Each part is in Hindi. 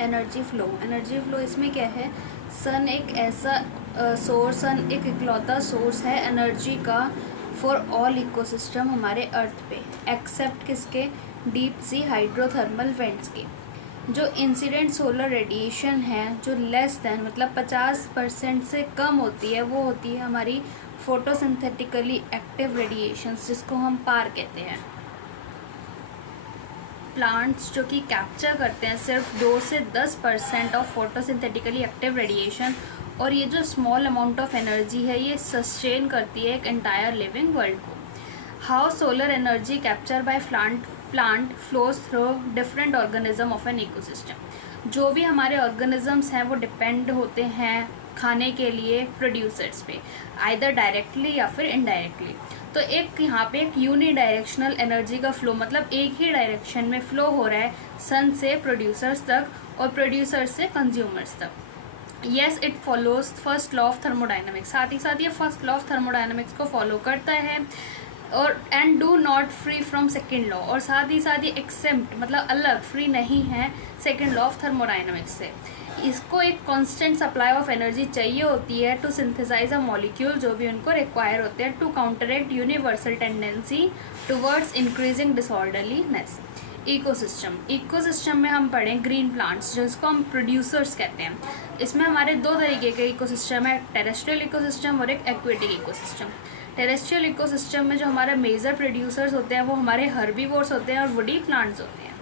एनर्जी फ्लो इसमें क्या है, सन एक ऐसा सोर्स, सन एक इकलौता सोर्स है एनर्जी का फॉर ऑल इकोसिस्टम हमारे अर्थ पे, एक्सेप्ट किसके, डीप सी हाइड्रोथर्मल वेंट्स के। जो इंसिडेंट सोलर रेडिएशन है जो लेस दैन मतलब 50% से कम होती है, वो होती है हमारी फोटोसिंथेटिकली एक्टिव रेडिएशंस, जिसको हम पार कहते हैं। प्लांट्स जो कि कैप्चर करते हैं सिर्फ 2 से 10% ऑफ फोटोसिंथेटिकली एक्टिव रेडिएशन, और ये जो स्मॉल अमाउंट ऑफ एनर्जी है ये सस्टेन करती है एक एंटायर लिविंग वर्ल्ड को। How solar energy capture by plant flows through different organism of an ecosystem. जो भी हमारे ऑर्गेनिजम्स हैं वो डिपेंड होते हैं खाने के लिए प्रोड्यूसर्स पे, आइदर डायरेक्टली या फिर इनडायरेक्टली। तो एक यहाँ पे एक यूनी डायरेक्शनल एनर्जी का फ्लो, मतलब एक ही डायरेक्शन में फ्लो हो रहा है सन से प्रोड्यूसर्स तक और प्रोड्यूसर्स से कंज्यूमर्स तक। Yes, it follows first law of thermodynamics, साथ ही साथ ये फर्स्ट लॉ ऑफ थर्मोडाइनमिक्स को फॉलो करता है, और and do not free from second law, और साथ ही साथ ये एक्सेप्ट मतलब अलग फ्री नहीं है सेकेंड लॉ ऑफ थर्मोडाइनमिक्स से। इसको एक कांस्टेंट सप्लाई ऑफ एनर्जी चाहिए होती है टू सिंथेसाइज अ मॉलिक्यूल, जो भी उनको रिक्वायर होते हैं to counteract universal tendency towards increasing disorderliness. Ecosystem में हम पढ़ें ग्रीन प्लांट्स, जिसको हम प्रोड्यूसर्स कहते हैं। इसमें हमारे दो तरीके के इकोसिस्टम है, टेरेस्ट्रियल इकोसिस्टम और एक एक्वेटिक इकोसिस्टम। टेरेस्ट्रियल इकोसिस्टम में जो हमारे मेजर प्रोड्यूसर्स होते हैं वो हमारे हर्बीवोर्स होते हैं और वुडी प्लांट्स होते हैं,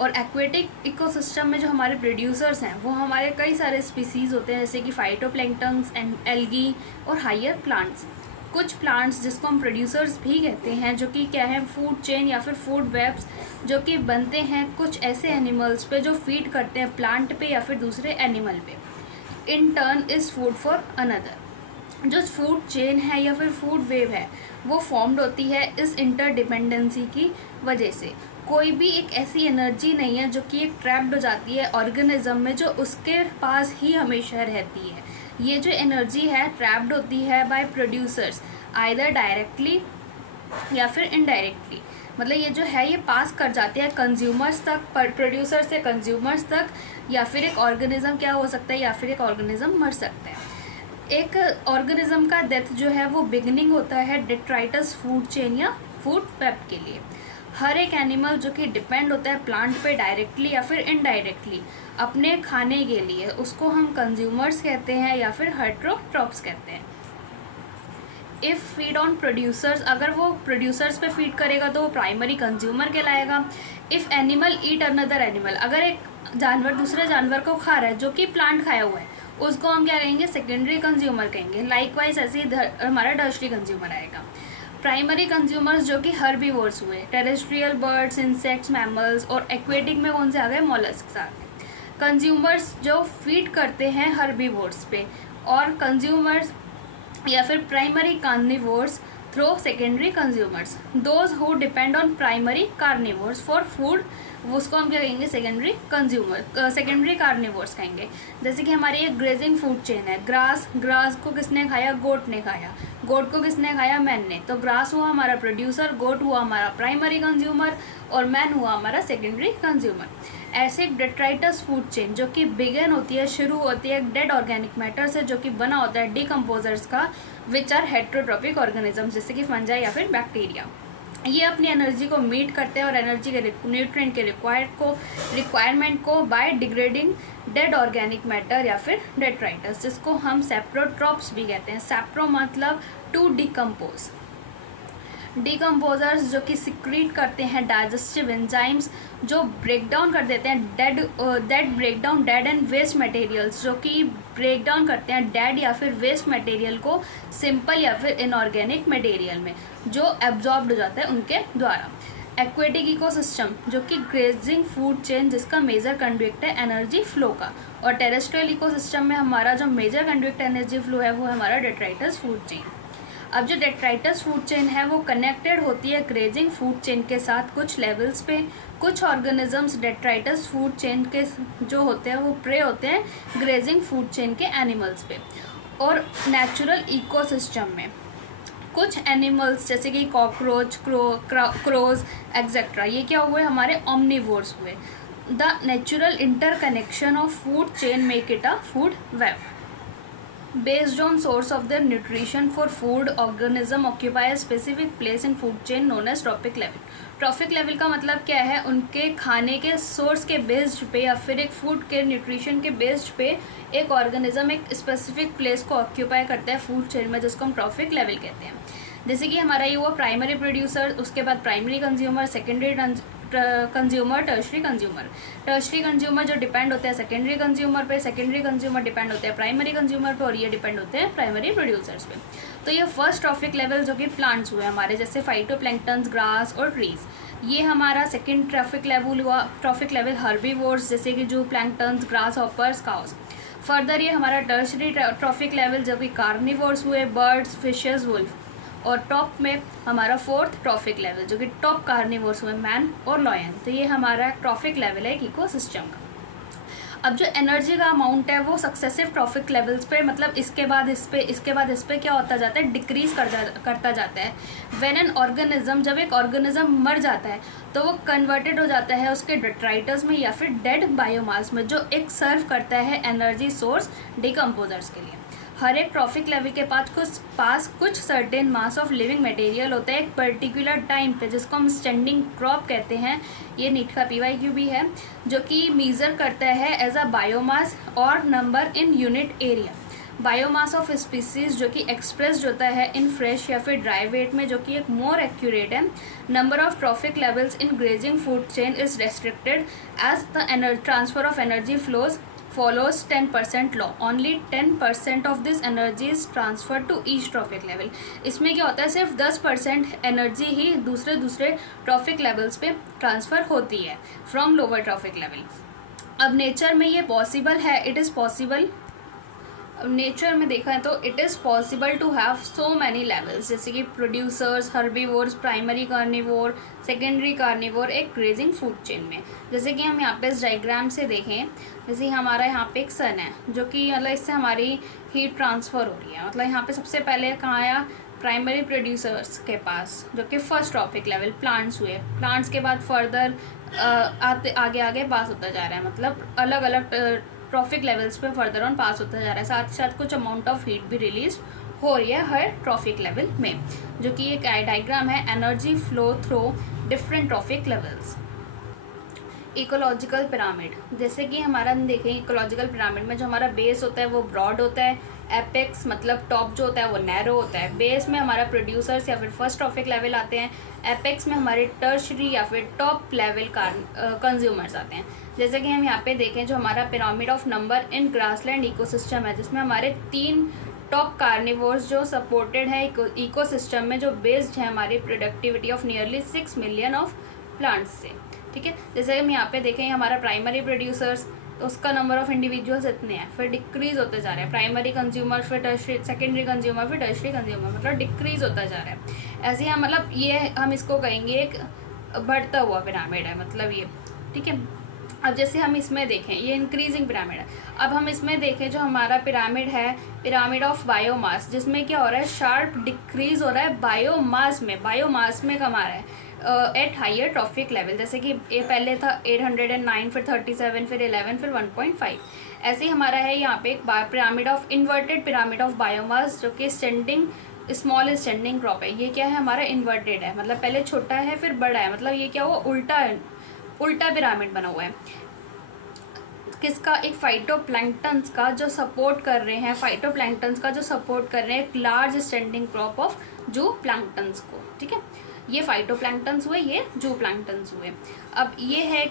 और एक्वेटिक इकोसिस्टम में जो हमारे प्रोड्यूसर्स हैं वो हमारे कई सारे स्पीसीज़ होते हैं, जैसे कि फाइटोप्लैंक्टन्स एंड एल्गी और हायर प्लांट्स। कुछ प्लांट्स जिसको हम प्रोड्यूसर्स भी कहते हैं, जो कि क्या है, फूड चेन या फिर फूड वेब्स, जो कि बनते हैं कुछ ऐसे एनिमल्स पे जो फीड करते हैं प्लांट पे या फिर दूसरे एनिमल पे। In turn is food for another. जो फूड चेन है या फिर फूड वेव है वो फॉर्म्ड होती है इस इंटरडिपेंडेंसी की वजह से। कोई भी एक ऐसी एनर्जी नहीं है जो कि एक ट्रैप्ड हो जाती है ऑर्गेनिज्म में, जो उसके पास ही हमेशा रहती है। ये जो एनर्जी है ट्रैप्ड होती है बाय प्रोड्यूसर्स, आइदर डायरेक्टली या फिर इनडायरेक्टली। मतलब ये जो है ये पास कर जाते हैं कंज्यूमर्स तक, प्रोड्यूसर से कंज्यूमर्स तक, या फिर एक ऑर्गेनिज्म क्या हो सकता है, या फिर एक ऑर्गेनिज्म मर सकता है। एक ऑर्गेनिज्म का डेथ जो है वो बिगनिंग होता है डेट्राइटस फूड चेन या फूड वेब के लिए। हर एक एनिमल जो कि डिपेंड होता है प्लांट पे डायरेक्टली या फिर इनडायरेक्टली अपने खाने के लिए, उसको हम कंज्यूमर्स कहते हैं या फिर हेटेरोट्रॉप्स कहते हैं। इफ़ फीड ऑन प्रोड्यूसर्स, अगर वो प्रोड्यूसर्स पे फीड करेगा तो वो प्राइमरी कंज्यूमर कहलाएगा। If animal eat another animal, अगर एक जानवर दूसरे जानवर को खा रहा है जो कि प्लांट खाया हुआ है, उसको हम क्या कहेंगे, सेकेंडरी कंज्यूमर कहेंगे। लाइकवाइज ऐसे ही हमारा टर्शरी कंज्यूमर आएगा। प्राइमरी कंज्यूमर्स जो कि हर्बीवोर्स हुए, टेरेस्ट्रियल बर्ड्स, इंसेक्ट्स, मैमल्स, और एक्वेटिक में कौन से आ गए, मॉलस्क्स आ गए। कंज्यूमर्स जो फीड करते हैं हर्बीवोर्स पे, और कंज्यूमर्स या फिर primary carnivores through secondary consumers. Those who depend on primary carnivores for food, उसको हम क्या कहेंगे, सेकेंडरी कंज्यूमर, सेकेंडरी कार्निवोर्स कहेंगे। जैसे कि हमारी एक ग्रेजिंग फूड चेन है, ग्रास को किसने खाया, गोट ने खाया। गोट को किसने खाया, मैन ने। तो ग्रास हुआ हमारा प्रोड्यूसर, गोट हुआ हमारा प्राइमरी कंज्यूमर, और मैन हुआ हमारा सेकेंडरी कंज्यूमर। ऐसे एक डेट्राइटस फूड चेन जो कि बिगन होती है, शुरू होती है डेड ऑर्गेनिक मैटर से, जो कि बना होता है डिकम्पोजर्स का, विच आर हेटेरोट्रॉपिक ऑर्गेनिज्म, जैसे कि फंजाई या फिर बैक्टीरिया। ये अपनी एनर्जी को मीट करते हैं और एनर्जी के न्यूट्रिएंट के रिक्वायरमेंट को by degrading dead organic matter या फिर डेट्राइटस, जिसको हम सेप्रोट्रॉप्स भी कहते हैं। सेप्रो मतलब टू डिकम्पोज। डिकम्पोजर्स जो कि सिक्रीट करते हैं डाइजेस्टिव एंजाइम्स, जो ब्रेक डाउन कर देते हैं डेड एंड वेस्ट मटेरियल्स, जो कि ब्रेक डाउन करते हैं डेड या फिर वेस्ट मटेरियल को सिंपल या फिर इनऑर्गेनिक मटेरियल में, जो एब्जॉर्ब्ड हो जाता है उनके द्वारा। एक्वेटिक इकोसिस्टम जो कि ग्रेजिंग फूड चेन, जिसका मेजर कंडक्ट है एनर्जी फ्लो का, और टेरेस्ट्रियल इकोसिस्टम में हमारा जो मेजर कंडक्ट एनर्जी फ्लो है वो है हमारा डेट्राइटस फूड चेन। अब जो डेट्राइटस फूड चेन है वो कनेक्टेड होती है ग्रेजिंग फूड चेन के साथ कुछ लेवल्स पे। कुछ ऑर्गेनिजम्स डेट्राइटस फूड चेन के जो होते हैं वो प्रे होते हैं ग्रेजिंग फूड चेन के एनिमल्स पे। और नेचुरल इकोसिस्टम में कुछ एनिमल्स जैसे कि कॉकरोच, क्रोज एक्सेट्रा, ये क्या हुए, हमारे ओमनिवोर्स हुए। The natural interconnection of food chain make it a food web. Based on source of their nutrition for food, organism occupy a specific place in food chain known as trophic level. Trophic level का मतलब क्या है? उनके खाने के सोर्स के बेस्ड पे या फिर एक फूड के न्यूट्रिशन के बेस्ड पे एक ऑर्गेनिज्म एक स्पेसिफिक प्लेस को ऑक्यूपाई करता है फूड चेन में, जिसको हम ट्रॉफिक लेवल कहते हैं. जैसे कि हमारा ये हुआ प्राइमरी प्रोड्यूसर, उसके बाद primary consumer, secondary consumer, tertiary consumer. Tertiary consumer जो डिपेंड होते हैं सेकेंडरी कंज्यूमर पे, सेकेंडरी कंज्यूमर डिपेंड होते हैं प्राइमरी कंज्यूमर पे, और ये डिपेंड होते हैं प्राइमरी प्रोड्यूसर्स पे. तो ये फर्स्ट ट्रॉफिक लेवल जो कि प्लांट्स हुए हमारे, जैसे फाइटोप्लैंक्टन्स, ग्रास और ट्रीज. ये हमारा सेकेंड ट्रॉफिक लेवल हुआ. ट्रॉफिक लेवल हर्बीवोर्स जैसे कि जो planktons, grass hoppers, cows. Further ये हमारा टर्शरी ट्रॉफिक लेवल जो कि कार्निवोर्स हुए, बर्ड्स, फिशेस, वुल्फ. और टॉप में हमारा फोर्थ ट्रॉफिक लेवल जो कि टॉप कार्निवोर्स हुए, मैन और लॉयन. तो ये हमारा ट्रॉफिक लेवल है एक इकोसिस्टम का. अब जो एनर्जी का अमाउंट है वो सक्सेसिव ट्रॉफिक लेवल्स पे, मतलब इसके बाद इस पे क्या होता जाता है, डिक्रीज करता जाता है. व्हेन एन ऑर्गेनिज्म, जब एक ऑर्गेनिज्म मर जाता है तो वो कन्वर्टेड हो जाता है उसके डेट्राइटस में या फिर डेड बायोमास में, जो एक सर्व करता है एनर्जी सोर्स डिकम्पोजर्स के लिए. हर एक ट्रॉफिक लेवल के पास कुछ certain mass of living material होता है एक पर्टिकुलर टाइम पे, जिसको हम स्टैंडिंग क्रॉप कहते हैं. ये नीट का PYQ भी है, जो कि मीज़र करता है एज अ बायोमास और number in unit area. Biomass of species जो कि एक्सप्रेस्ड होता है इन फ्रेश या फिर ड्राई वेट में, जो कि एक मोर एक्यूरेट है. Number of trophic levels in grazing food chain is restricted as the transfer of energy flows follows 10% law. Only 10% of this energy is transferred to each trophic level. इसमें क्या होता है, सिर्फ 10% एनर्जी ही दूसरे ट्रॉफिक लेवल्स पे ट्रांसफ़र होती है फ्रॉम लोअर ट्रॉफिक लेवल. अब नेचर में ये पॉसिबल है, इट इज़ पॉसिबल. नेचर में देखा है तो it is possible to have so many levels, जैसे कि producers, herbivores, primary carnivore, secondary carnivore एक ग्रेजिंग फूड चेन में. जैसे कि हम यहाँ पे इस डायग्राम से देखें, जैसे हमारा यहाँ पे एक सन है जो कि मतलब इससे हमारी हीट ट्रांसफ़र हो रही है. मतलब यहाँ पे सबसे पहले कहाँ आया, प्राइमरी प्रोड्यूसर्स के पास, जो कि फर्स्ट ट्रॉफिक लेवल प्लांट्स हुए. प्लांट्स के बाद फर्दर आगे पास होता जा रहा है, मतलब अलग अलग ट्रॉफिक लेवल्स पे फर्दर ऑन पास होता जा रहा है. साथ ही साथ कुछ अमाउंट ऑफ हीट भी रिलीज हो रही है हर ट्रॉफिक लेवल में, जो कि एक डायग्राम है energy flow through different trophic levels. Ecological pyramid, जैसे कि हमारा देखें इकोलॉजिकल पिरामिड में जो हमारा बेस होता है वो ब्रॉड होता है. एपेक्स मतलब टॉप जो होता है वो नैरो होता है. बेस में हमारा प्रोड्यूसर्स या फिर फर्स्ट ट्रॉफिक लेवल आते हैं. एपेक्स में हमारे टर्शरी या फिर टॉप लेवल कंज्यूमर्स आते हैं. जैसे कि हम यहाँ पे देखें जो हमारा pyramid of number in grassland ecosystem है, जिसमें हमारे 3 टॉप कार्निवोर्स जो सपोर्टेड है इकोसिस्टम में, जो बेस्ड है हमारी productivity of nearly 6 million of plants से. ठीक है, जैसे हम यहाँ पे देखें हमारा प्राइमरी प्रोड्यूसर्स, तो उसका नंबर ऑफ इंडिविजुअल्स इतने हैं, फिर डिक्रीज होते जा रहे हैं. प्राइमरी कंज्यूमर, फिर टर्शरी, सेकेंडरी कंज्यूमर, फिर टर्शरी कंज्यूमर, मतलब डिक्रीज होता जा रहा है. ऐसे ही हम मतलब ये हम इसको कहेंगे एक बढ़ता हुआ पिरामिड है, मतलब ये. ठीक है, अब जैसे हम इसमें देखें ये इंक्रीजिंग पिरामिड है. अब हम इसमें देखें जो हमारा पिरामिड है, पिरामिड ऑफ बायोमास, जिसमें क्या हो रहा है, शार्प डिक्रीज हो रहा है बायोमास में कम आ रहा है एट हायर ट्रॉफिक लेवल. जैसे कि ये पहले था 809, फिर 37, फिर 11, फिर 1.5. ऐसे ही हमारा है यहाँ पे एक pyramid of inverted pyramid of biomass, जो कि स्मॉल स्टैंडिंग क्रॉप है. ये क्या है, हमारा इन्वर्टेड है, मतलब पहले छोटा है फिर बड़ा है, मतलब ये क्या हुआ, उल्टा पिरामिड बना हुआ है. किसका, एक फाइटोप्लैंक्टन्स का जो सपोर्ट कर रहे हैं, एक लार्ज स्टैंडिंग क्रॉप ऑफ जू प्लैंक्टन्स को. ठीक है, ये फाइटोप्लैंक्टन्स हुए, ये जू प्लैंक्टन्स हुए. अब ये है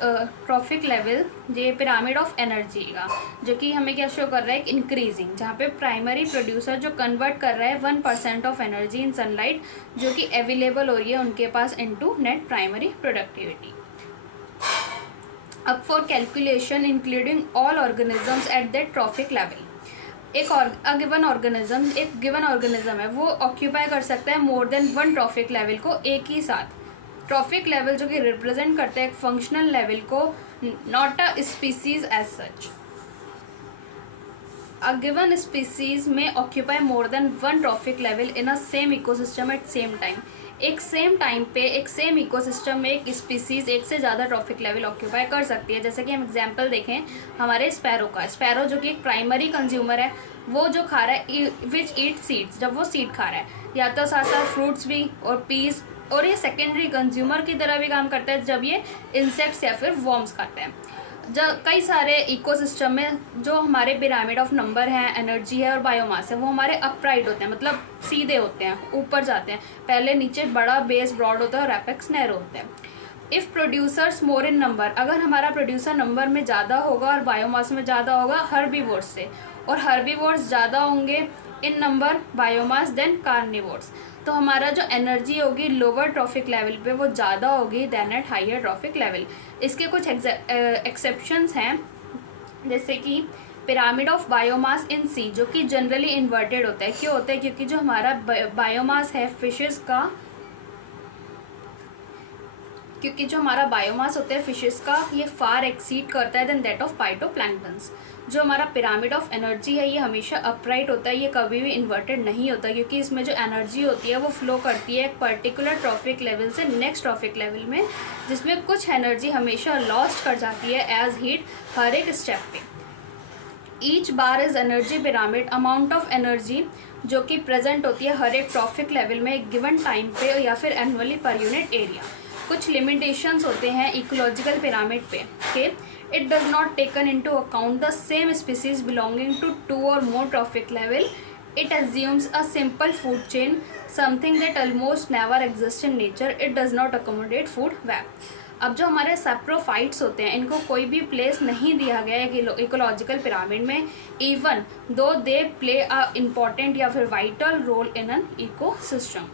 ट्रॉफिक लेवल, ये पिरामिड ऑफ एनर्जी का, जो कि हमें क्या शो कर रहा है, एक इंक्रीजिंग, जहाँ पे प्राइमरी प्रोड्यूसर जो कन्वर्ट कर रहा है 1% ऑफ एनर्जी इन सनलाइट, जो कि अवेलेबल हो रही है उनके पास, इनटू नेट प्राइमरी प्रोडक्टिविटी. अब for calculation including all organisms at that trophic level, एक गिवन ऑर्गेनिज्म है वो ऑक्यूपाई कर सकता है मोर देन 1 ट्रॉफिक लेवल को एक ही साथ. ट्रॉफिक लेवल जो कि रिप्रेजेंट करते हैं एक फंक्शनल लेवल को, not a species as such. A given species may occupy more than 1 trophic level in a same ecosystem at same time. एक सेम टाइम पे एक सेम इकोसिस्टम में एक स्पीसीज एक से ज़्यादा ट्रॉफिक लेवल ऑक्यूपाई कर सकती है। जैसे कि हम एग्जांपल देखें हमारे स्पैरो का, स्पैरो जो कि एक प्राइमरी कंज्यूमर है, वो जो खा रहा है विच ईट सीड्स, जब वो सीड खा रहा है, या तो साथ साथ फ्रूट्स भी और पीस, और ये सेकेंडरी कंज्यूमर की तरह भी काम करता है जब ये इंसेक्ट्स या फिर वॉर्म्स खाते हैं। जब कई सारे इकोसिस्टम में जो हमारे पिरामिड ऑफ नंबर हैं, एनर्जी है और बायोमास है, वो हमारे अपराइट होते हैं, मतलब सीधे होते हैं, ऊपर जाते हैं, पहले नीचे बड़ा बेस ब्रॉड होता है और एपेक्स नैरो होते हैं। If producers more in number, अगर हमारा प्रोड्यूसर नंबर में ज़्यादा होगा और बायोमास में ज़्यादा होगा हर्बीवोर्स से, और हर्बीवोर्स ज़्यादा होंगे इन नंबर बायोमास देन कार्निवोर्स, तो हमारा जो एनर्जी होगी लोअर ट्रॉफिक लेवल पे वो ज़्यादा होगी than at higher trophic level. इसके कुछ एक्सेप्शंस हैं, जैसे कि pyramid of biomass in sea, जो कि जनरली इन्वर्टेड होता है। क्यों होता है? क्योंकि जो हमारा बायोमास है फिशेस का, क्योंकि जो हमारा बायोमास होता है फिशेस का, ये फार एक्सीड करता है देन दैट ऑफ फाइटोप्लैंक्टन्स। जो हमारा पिरामिड ऑफ एनर्जी है ये हमेशा अपराइट होता है, ये कभी भी इन्वर्टेड नहीं होता, क्योंकि इसमें जो एनर्जी होती है वो फ्लो करती है एक पर्टिकुलर ट्रॉफिक लेवल से नेक्स्ट ट्रॉफिक लेवल में, जिसमें कुछ एनर्जी हमेशा लॉस्ट कर जाती है एज हीट हर एक स्टेप पे। Each bar is energy pyramid, amount of energy जो कि प्रेजेंट होती है हर एक ट्रॉफिक लेवल में एक गिवन टाइम पे या फिर एनुअली पर यूनिट एरिया। कुछ लिमिटेशंस होते हैं इकोलॉजिकल पिरामिड पे के it does not taken into account the same species belonging to 2 और more trophic level. It assumes a simple food chain, something that almost never exist in nature. It does not accommodate food web. अब जो हमारे सैप्रोफाइट्स होते हैं इनको कोई भी प्लेस नहीं दिया गया है इकोलॉजिकल पिरामिड में, even though they play a important या फिर vital role in an eco system.